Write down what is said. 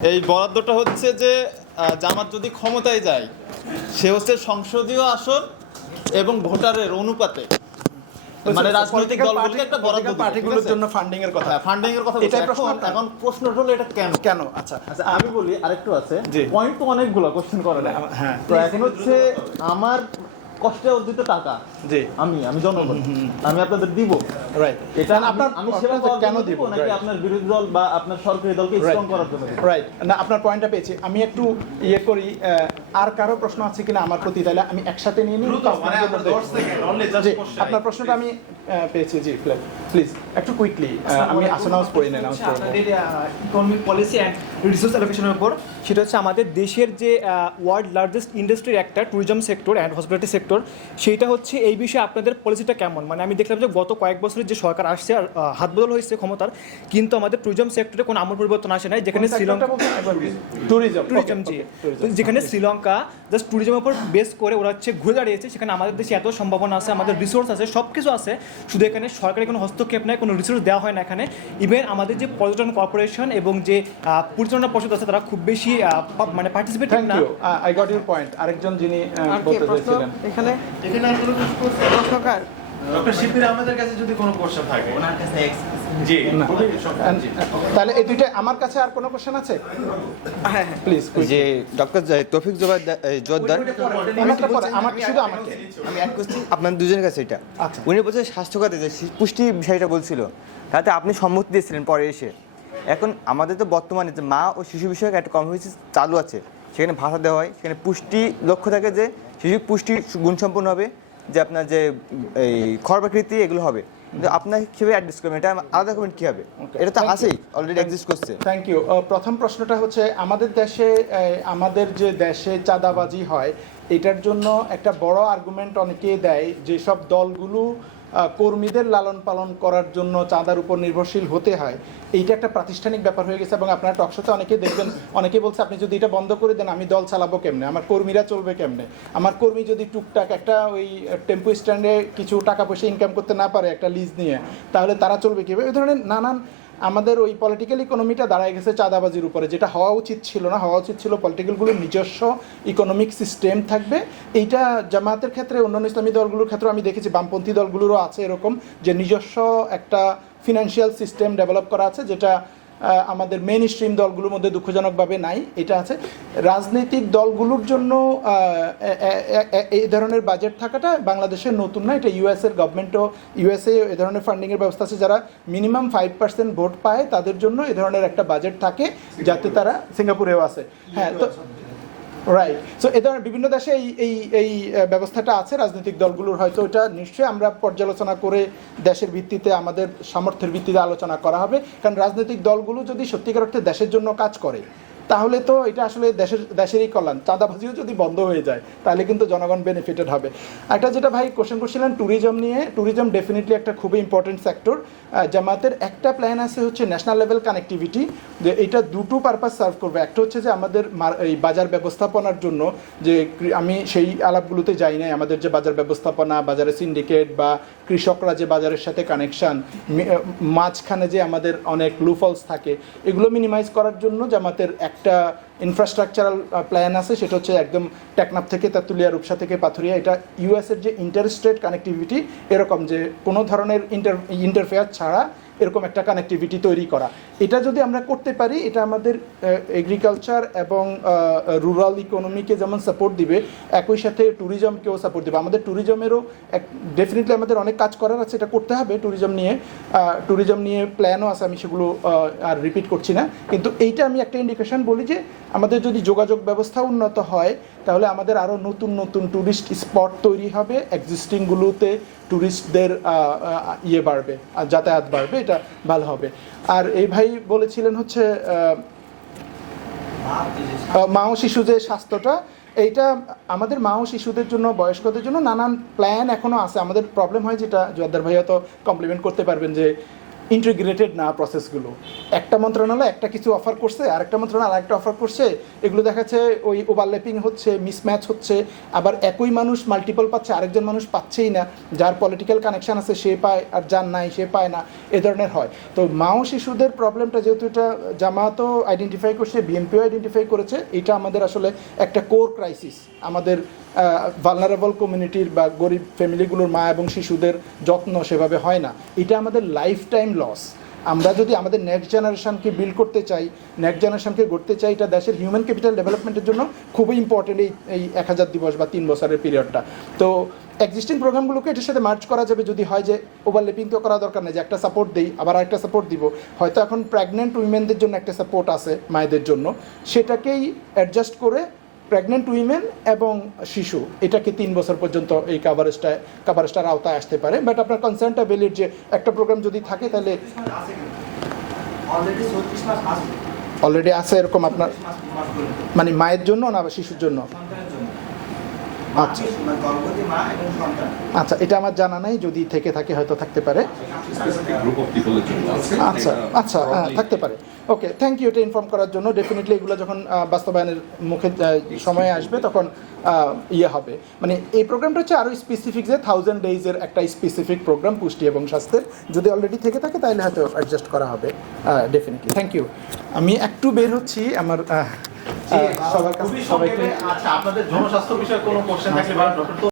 এই বরাদ্দটা হচ্ছে যে জামাত যদি ক্ষমতায় যায় সে হচ্ছে সংসদীয় আসন এবং ভোটারের অনুপাতে মানে রাজনৈতিক দলগুলোকে একটা বরাদ্দ পার্টিগুলোর জন্য ফান্ডিং এর কথা ফান্ডিং এর কথা এটাই বলছি। এখন প্রশ্ন হলো এটা কেন কেন আচ্ছা আচ্ছা আমি বলি আরেকটু আছে জি। পয়েন্ট তো অনেকগুলো কোশ্চেন করা যায় হ্যাঁ তো এখন হচ্ছে আমার কষ্টে অর্জিত টাকা জি আমি জনগণ আমি আপনাদের দিব রাইট এটা আপনার আমি সেবা কেন দিব নাকি আপনার বিরোধী দল বা আপনার সরকারি দলকে স্ট্রং করার জন্য দিব? রাইট না আপনার পয়েন্টটা পেয়েছি আমি একটু ইয়ে করি আর কারো প্রশ্ন আছে কিনা আমার প্রতি তাহলে আমি একসাথে নিয়ে নিই জি আপনার প্রশ্নটা আমি পেয়েছি জি প্লিজ একটু কুইকলি আমি অ্যানাউন্স করি না অ্যানাউন্স করব ইকোনমিক পলিসি অ্যান্ড রিসোর্স অ্যালোকেশনের উপর সেটা হচ্ছে আমাদের দেশের যে ওয়ার্ল্ড লার্জেস্ট ইন্ডাস্ট্রির একটা tourism sector and hospitality sector সেইটা হচ্ছে এই বিষয়ে আপনাদের পলিসিটা কেমন মানে আমি দেখলাম যে গত কয়েক বছরের যে সরকার আসছে আর হাত বদল হয়েছে ক্ষমতার কিন্তু আমাদের ট্যুরিজম সেক্টরে কোনো আমূল পরিবর্তন আসে নাই যেখানে শ্রীলঙ্কা ট্যুরিজম জি যেখানে শ্রীলঙ্কা জাস্ট ট্যুরিজমের উপর বেস করে ওরা হচ্ছে ঘুরে দাঁড়িয়েছে সেখানে আমাদের দেশে এত সম্ভাবনা আছে আমাদের রিসোর্স আছে সব কিছু আছে শুধু এখানে সরকারি কোনো হস্তক্ষেপ নাই কোনো রিসোর্স দেওয়া হয় না এখানে ইভেন আমাদের যে পর্যটন কর্পোরেশন এবং যে পরিচালনা পর্ষদ আছে তারা খুব বেশি মানে পার্টিসিপেট থ্যাংক না you I got your point আরেকজন যিনি বলতে চাইছিলেন এখানে আর কোনো প্রশ্নকার ডক্টর শিবির আমাদের কাছে যদি কোনো কোশ্চেন থাকে ওনার কাছে জি না। তাহলে এই দুইটা আমার কাছে আর কোনো কোশ্চেন আছে হ্যাঁ প্লিজ যে ডক্টর তৌফিক জোয়ারদার আমাকে শুধু আমাকে আমি অ্যাড করছি আপনার দুজনের কাছে এটা আচ্ছা। উনি বলছে স্বাস্থ্যখাতে যে পুষ্টি বিষয়টা বলছিল তাতে আপনি সম্মতি দিয়েছিলেন পরে এসে এখন আমাদের তো বর্তমানে যে মা ও শিশু বিষয়ক একটা কর্মসূচি চালু আছে সেখানে ভাষা দেওয়া হয় সেখানে পুষ্টি লক্ষ্য থাকে যে শিশু পুষ্টি গুণসম্পন্ন হবে যে আপনার যে এই খড়বাকৃতি এগুলো হবে কিন্তু আপনার কিভাবে অ্যাড্রেস করবেন এটা আলাদা করবেন কী হবে এটা তো আছেই অলরেডি এক্সিস্ট করছে থ্যাংক ইউ প্রথম প্রশ্নটা হচ্ছে আমাদের দেশে আমাদের যে দেশে চাঁদাবাজি হয় এটার জন্য একটা বড় আর্গুমেন্ট অনেকেই দেয় যেসব দলগুলো কর্মীদের লালন পালন করার জন্য চাঁদার উপর নির্ভরশীল হতে হয় এইটা একটা প্রাতিষ্ঠানিক ব্যাপার হয়ে গেছে এবং আপনারা টকশোতে অনেকে দেখবেন অনেকে বলছে আপনি যদি এটা বন্ধ করে দেন আমি দল চালাবো কেমনে আমার কর্মীরা চলবে কেমনে আমার কর্মী যদি টুকটাক একটা ওই টেম্পো স্ট্যান্ডে কিছু টাকা পয়সা ইনকাম করতে না পারে একটা লিজ নিয়ে তাহলে তারা চলবে কীভাবে এই ধরনের নানান আমাদের ওই পলিটিক্যাল ইকোনমিটা দাঁড়ায় গেছে চাঁদাবাজির উপরে যেটা হওয়া উচিত ছিল না হওয়া উচিত ছিল পলিটিক্যালগুলোর নিজস্ব ইকোনমিক সিস্টেম থাকবে এইটা জামায়াতের ক্ষেত্রে অন্যান্য ইসলামী দলগুলোর ক্ষেত্রে আমি দেখেছি বামপন্থী দলগুলোরও আছে এরকম যে নিজস্ব একটা ফিনান্সিয়াল সিস্টেম ডেভেলপ করা আছে যেটা আমাদের মেইন স্ট্রিম দলগুলোর মধ্যে দুঃখজনকভাবে নাই এটা আছে রাজনৈতিক দলগুলোর জন্য এই ধরনের বাজেট থাকাটা বাংলাদেশের নতুন না এটা ইউএসের গভর্নমেন্টও ইউএসএ এ ধরনের ফান্ডিংয়ের ব্যবস্থা আছে যারা মিনিমাম 5% ভোট পায় তাদের জন্য এ ধরনের একটা বাজেট থাকে যাতে তারা সিঙ্গাপুরেও আছে হ্যাঁ তো রাইট সো এ ধরনের বিভিন্ন দেশে এই ব্যবস্থাটা আছে রাজনৈতিক দলগুলোর হয়তো এটা নিশ্চয়ই আমরা পর্যালোচনা করে দেশের ভিত্তিতে আমাদের সামর্থ্যের ভিত্তিতে আলোচনা করা হবে কারণ রাজনৈতিক দলগুলো যদি সত্যিকার অর্থে দেশের জন্য কাজ করে তাহলে তো এটা আসলে দেশেরই কল্যাণ চাঁদাবাজিও যদি বন্ধ হয়ে যায় তাহলে কিন্তু জনগণ বেনিফিটেড হবে একটা যেটা ভাই কোশ্চেন করছিলেন ট্যুরিজম নিয়ে ট্যুরিজম ডেফিনেটলি একটা খুবই ইম্পর্টেন্ট সেক্টর জামাতের একটা প্ল্যান আছে হচ্ছে ন্যাশনাল লেভেল কানেক্টিভিটি যে এটা দুটো পারপাস সার্ভ করবে একটা হচ্ছে যে আমাদের এই বাজার ব্যবস্থাপনার জন্য যে আমি সেই আলাপগুলোতে যাই নাই আমাদের যে বাজার ব্যবস্থাপনা বাজারে সিন্ডিকেট বা কৃষকরা যে বাজারের সাথে কানেকশান মাঝখানে যে আমাদের অনেক লুফলস থাকে এগুলো মিনিমাইজ করার জন্য জামাতের একটা ইনফ্রাস্ট্রাকচারাল প্ল্যান আছে সেটা হচ্ছে একদম টেকনাফ থেকে তেঁতুলিয়া রূপসা থেকে পাথুরিয়া এটা ইউএসের যে ইন্টারস্টেট কানেক্টিভিটি এরকম যে কোনো ধরনের ইন্টারফেয়ার ছাড়া এরকম একটা কানেক্টিভিটি তৈরি করা এটা যদি আমরা করতে পারি এটা আমাদের এগ্রিকালচার এবং রুরাল ইকোনমিকে যেমন সাপোর্ট দিবে একই সাথে ট্যুরিজমকেও সাপোর্ট দেবে আমাদের ট্যুরিজমেরও ডেফিনেটলি আমাদের অনেক কাজ করার আছে এটা করতে হবে ট্যুরিজম নিয়ে প্ল্যানও আছে আমি সেগুলো আর রিপিট করছি না কিন্তু এইটা আমি একটা ইন্ডিকেশন বলি যে আমাদের যদি যোগাযোগ ব্যবস্থা উন্নত হয় তাহলে আমাদের আরও নতুন নতুন ট্যুরিস্ট স্পট তৈরি হবে এক্সিস্টিংগুলোতে ট্যুরিস্টদের ইয়ে বাড়বে আর যাতায়াত বাড়বে এটা ভালো হবে আর এই ভাই বলেছিলেন হচ্ছে মা ও শিশু যে স্বাস্থ্যটা এইটা আমাদের মা ও শিশুদের জন্য বয়স্কদের জন্য নানান প্ল্যান এখনও আছে আমাদের প্রবলেম হয় যেটা জোয়ারদার ভাইয়া তো কমপ্লিমেন্ট করতে পারবেন যে ইন্টিগ্রেটেড না প্রসেসগুলো। একটা মন্ত্রণালয় একটা কিছু অফার করছে, আরেকটা মন্ত্রণালয় আরেকটা অফার করছে, এগুলো দেখা যাচ্ছে ওই ওভারল্যাপিং হচ্ছে, মিসম্যাচ হচ্ছে, আবার একই মানুষ মাল্টিপল পাচ্ছে, আরেকজন মানুষ পাচ্ছেই না, যার পলিটিক্যাল কানেকশন আছে সে পায় আর যার নাই সে পায় না, এ ধরনের হয়। তো মা ও শিশুদের প্রবলেমটা যেহেতু এটা জামাতও আইডেন্টিফাই করছে, বিএনপিও আইডেন্টিফাই করেছে, এটা আমাদের আসলে একটা কোর ক্রাইসিস। আমাদের ভালনারেবল কমিউনিটির বা গরিব ফ্যামিলিগুলোর মা এবং শিশুদের যত্ন সেভাবে হয় না, এটা আমাদের লাইফ টাইম লস। আমরা যদি আমাদের নেক্সট জেনারেশনকে বিল্ড করতে চাই, নেক্সট জেনারেশনকে গড়তে চাই, এটা দেশের হিউম্যান ক্যাপিটাল ডেভেলপমেন্টের জন্য খুবই ইম্পর্টেন্ট এই 1000 দিবস বা 3 বছরের পিরিয়ডটা। তো এক্সিস্টিং প্রোগ্রামগুলোকে এটার সাথে মার্চ করা যাবে যদি হয় যে ওভারল্যাপিং তো করা দরকার নেই, যে একটা সাপোর্ট দিই আবার আরেকটা সাপোর্ট দিব। হয়তো এখন প্রেগনেন্ট উইমেনদের জন্য একটা সাপোর্ট আছে মায়েদের জন্য, সেটাকেই অ্যাডজাস্ট করে প্রেগনেন্ট উইমেন এবং শিশু এটাকে 3 বছর পর্যন্ত এই কাভারেজটার আওতায় আসতে পারে। বাট আপনার কনসার্নটা ভ্যালিড যে একটা প্রোগ্রাম যদি থাকে তাহলে অলরেডি আছে এরকম আপনার, মানে মায়ের জন্য না শিশুর জন্য? আচ্ছা আচ্ছা, এটা আমার জানা নাই, যদি থেকে থাকে হয়তো থাকতে পারে। আচ্ছা আচ্ছা, হ্যাঁ থাকতে পারে। ওকে, থ্যাংক ইউ এটা ইনফর্ম করার জন্য। ডেফিনেটলি এগুলো যখন বাস্তবায়নের মুখে সময় আসবে তখন ইয়ে হবে। মানে এই প্রোগ্রামটা হচ্ছে আরও স্পেসিফিক, যে 1000 ডেজের একটা স্পেসিফিক প্রোগ্রাম পুষ্টি এবং স্বাস্থ্যের, যদি অলরেডি থেকে থাকে তাহলে হয়তো অ্যাডজাস্ট করা হবে ডেফিনেটলি। Thank you. আমি একটু বের হচ্ছি, আমার সবার কাছে সবাইকে। আচ্ছা, আপনাদের জনস্বাস্থ্য বিষয়ে কোনো কোশ্চেন থাকলে বা ডক্টর